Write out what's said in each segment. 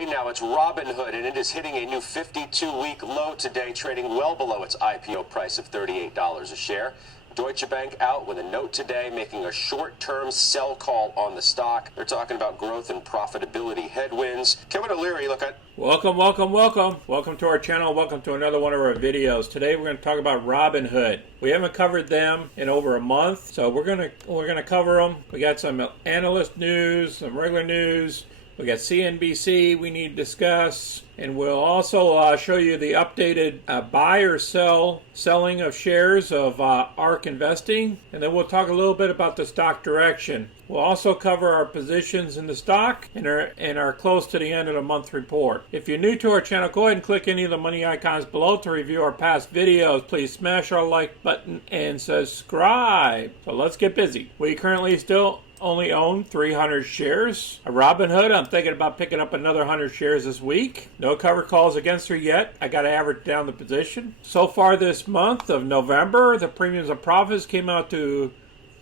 today. Now it's Robinhood, and it is hitting a new 52-week low today, trading well below its IPO price of $38 a share. Deutsche Bank out with a note today, making a short-term sell call on the stock. They're talking about growth and profitability headwinds. Kevin O'Leary, look at. Welcome to our channel. Welcome to another one of our videos. Today we're going to talk about Robinhood. We haven't covered them in over a month, so we're gonna cover them. We got some analyst news, some regular news. We got CNBC we need to discuss, and we'll also show you the updated buy or selling of shares of ARK Investing, and then we'll talk a little bit about the stock direction. We'll also cover our positions in the stock and are close to the end of the month report. If you're new to our channel, go ahead and click any of the money icons below to review our past videos. Please smash our like button and subscribe. So let's get busy. We currently still only own 300 shares of Robinhood. I'm thinking about picking up another 100 shares this week. No cover calls against her yet. I got to average down the position. So far this month of November, the premiums and profits came out to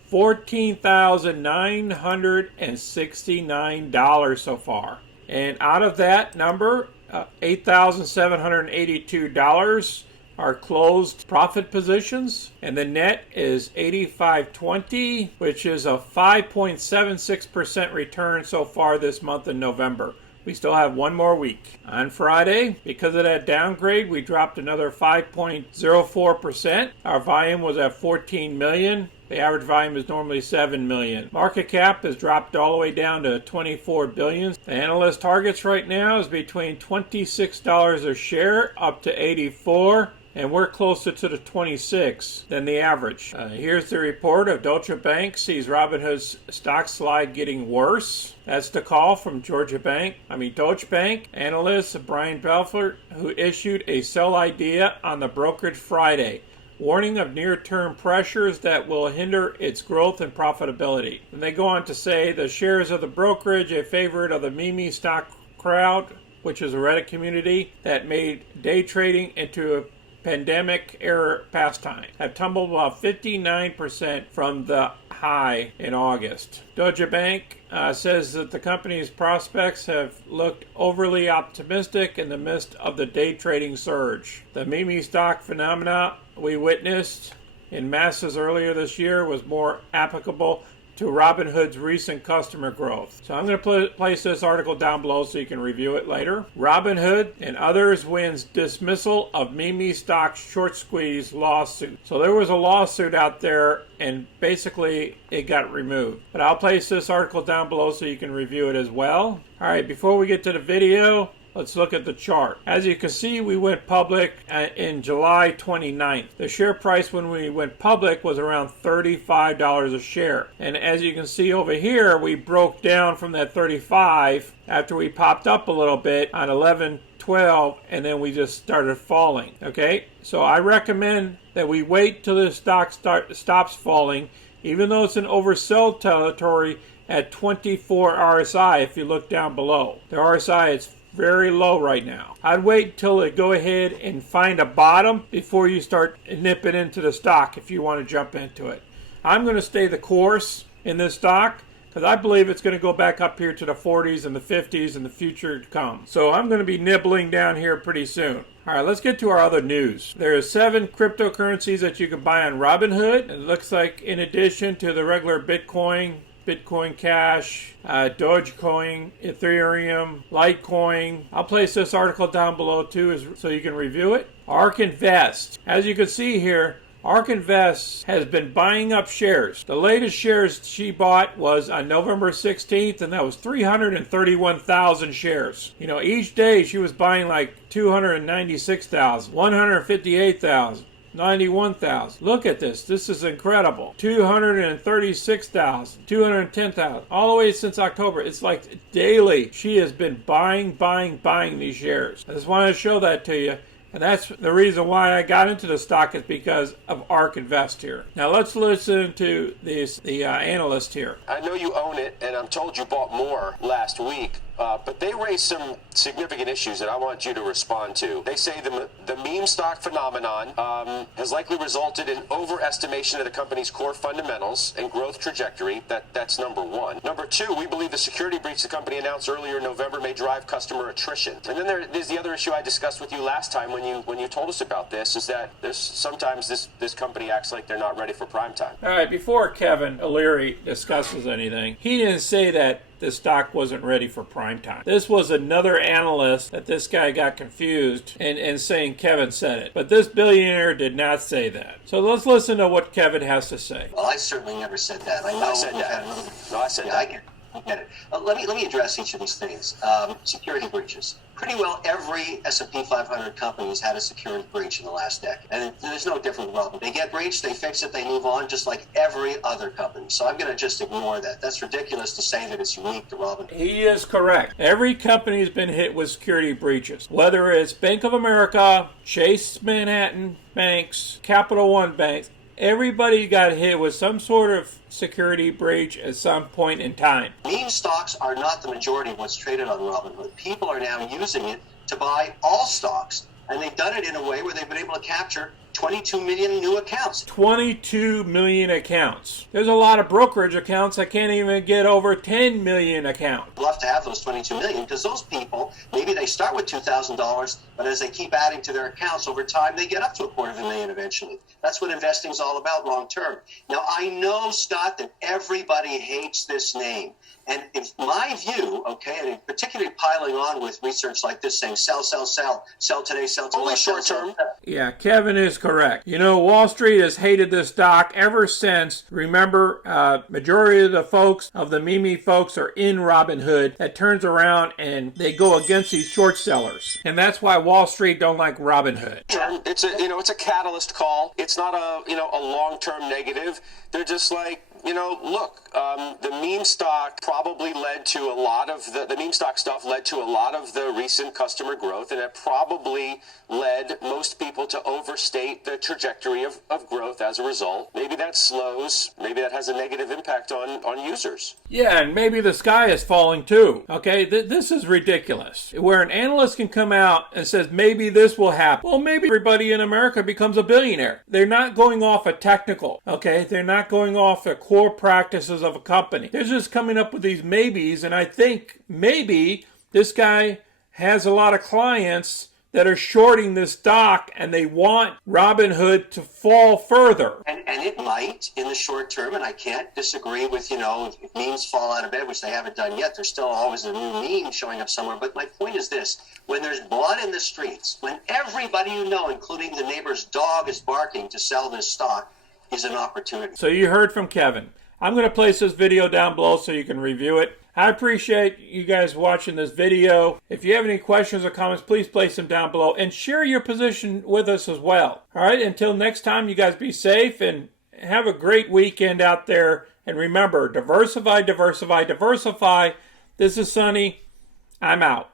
$14,969 so far. And out of that number, $8,782 are closed profit positions, and the net is $85.20, which is a 5.76% return so far this month in November. We still have one more week. On Friday, because of that downgrade, we dropped another 5.04%. Our volume was at 14 million. The average volume is normally 7 million. Market cap has dropped all the way down to 24 billion. The analyst targets right now is between $26 a share up to 84. And we're closer to the 26 than the average. Here's the report of Deutsche Bank sees Robinhood's stock slide getting worse. That's the call from Deutsche Bank analyst Brian Belfort, who issued a sell idea on the brokerage Friday, warning of near-term pressures that will hinder its growth and profitability. And they go on to say the shares of the brokerage, a favorite of the meme stock crowd, which is a Reddit community that made day trading into a pandemic-era pastime, have tumbled about 59% from the high in August. Deutsche Bank says that the company's prospects have looked overly optimistic in the midst of the day trading surge. The meme stock phenomena we witnessed in masses earlier this year was more applicable to Robinhood's recent customer growth. So I'm going to place this article down below so you can review it later. Robinhood and others wins dismissal of meme stock short squeeze lawsuit. So there was a lawsuit out there and basically it got removed. But I'll place this article down below so you can review it as well. All right, before we get to the video, let's look at the chart. As you can see, we went public in July 29th. The share price when we went public was around $35 a share. And as you can see over here, we broke down from that 35 after we popped up a little bit on 11/12, and then we just started falling. Okay, so I recommend that we wait till the stock stops falling, even though it's in oversell territory at 24 RSI. If you look down below, the RSI is very low right now. I'd wait till it go ahead and find a bottom before you start nipping into the stock if you want to jump into it. I'm going to stay the course in this stock because I believe it's going to go back up here to the 40s and the 50s in the future to come. So I'm going to be nibbling down here pretty soon. All right, let's get to our other news. There are 7 cryptocurrencies that you can buy on Robinhood. It looks like in addition to the regular Bitcoin Cash, Dogecoin, Ethereum, Litecoin. I'll place this article down below too so you can review it. ARK Invest. As you can see here, ARK Invest has been buying up shares. The latest shares she bought was on November 16th, and that was 331,000 shares. You know, each day she was buying like 296,000, 158,000. 91,000. Look at this. This is incredible. 236,000, 210,000. All the way since October. It's like daily. She has been buying these shares. I just wanted to show that to you. And that's the reason why I got into the stock is because of ARK Invest here. Now let's listen to the analyst here. I know you own it, and I'm told you bought more last week. but they raised some significant issues that I want you to respond to. They say the meme stock phenomenon has likely resulted in overestimation of the company's core fundamentals and growth trajectory. That's number one. Number two, we believe the security breach the company announced earlier in November may drive customer attrition. And then there's the other issue I discussed with you last time when you told us about this, is that there's sometimes this company acts like they're not ready for prime time. All right, before Kevin O'Leary discusses anything, he didn't say that the stock wasn't ready for prime time. This was another analyst that this guy got confused and saying Kevin said it. But this billionaire did not say that. So let's listen to what Kevin has to say. Well, I certainly never said that. I said that. No, I said that. I get it. Let me address each of these things. Security breaches. Pretty well every S&P 500 company has had a security breach in the last decade. And there's no different problem. They get breached, they fix it, they move on, just like every other company. So I'm going to just ignore that. That's ridiculous to say that it's unique to Robinhood. He is correct. Every company has been hit with security breaches. Whether it's Bank of America, Chase Manhattan Banks, Capital One Banks, everybody got hit with some sort of security breach at some point in time. Meme stocks are not the majority of what's traded on Robinhood. People are now using it to buy all stocks, and they've done it in a way where they've been able to capture 22 million new accounts. 22 million accounts. There's a lot of brokerage accounts that can't even get over 10 million accounts. I'd love to have those 22 million because those people, maybe they start with $2,000, but as they keep adding to their accounts over time, they get up to $250,000 eventually. That's what investing is all about long term. Now, I know, Scott, that everybody hates this name. And if my view, okay, and particularly piling on with research like this saying sell, sell, sell, sell today, sell tomorrow. Only short term. Yeah, Kevin is correct. You know, Wall Street has hated this stock ever since. Remember, majority of the folks, of the meme folks, are in Robinhood. That turns around and they go against these short sellers. And that's why Wall Street don't like Robinhood. It's a catalyst call. It's not a long-term negative. They're just like, look, the meme stock probably led to a lot of the meme stock stuff led to a lot of the recent customer growth, and it probably led most people to overstate the trajectory of growth as a result. Maybe that slows, maybe that has a negative impact on users. Yeah, and maybe the sky is falling too. Okay, this is ridiculous. Where an analyst can come out and says maybe this will happen. Well, maybe everybody in America becomes a billionaire. They're not going off a technical, okay? They're not going off the core practices of a company. They're just coming up with these maybes, and I think maybe this guy has a lot of clients that are shorting this stock and they want Robinhood to fall further. And it might in the short term, and I can't disagree with, if memes fall out of bed, which they haven't done yet, there's still always a new meme showing up somewhere. But my point is this, when there's blood in the streets, when everybody including the neighbor's dog, is barking to sell this stock, is an opportunity. So you heard from Kevin. I'm going to place this video down below so you can review it. I appreciate you guys watching this video. If you have any questions or comments, please place them down below and share your position with us as well. All right, until next time, you guys be safe and have a great weekend out there. And remember, diversify, diversify, diversify. This is Sonny. I'm out.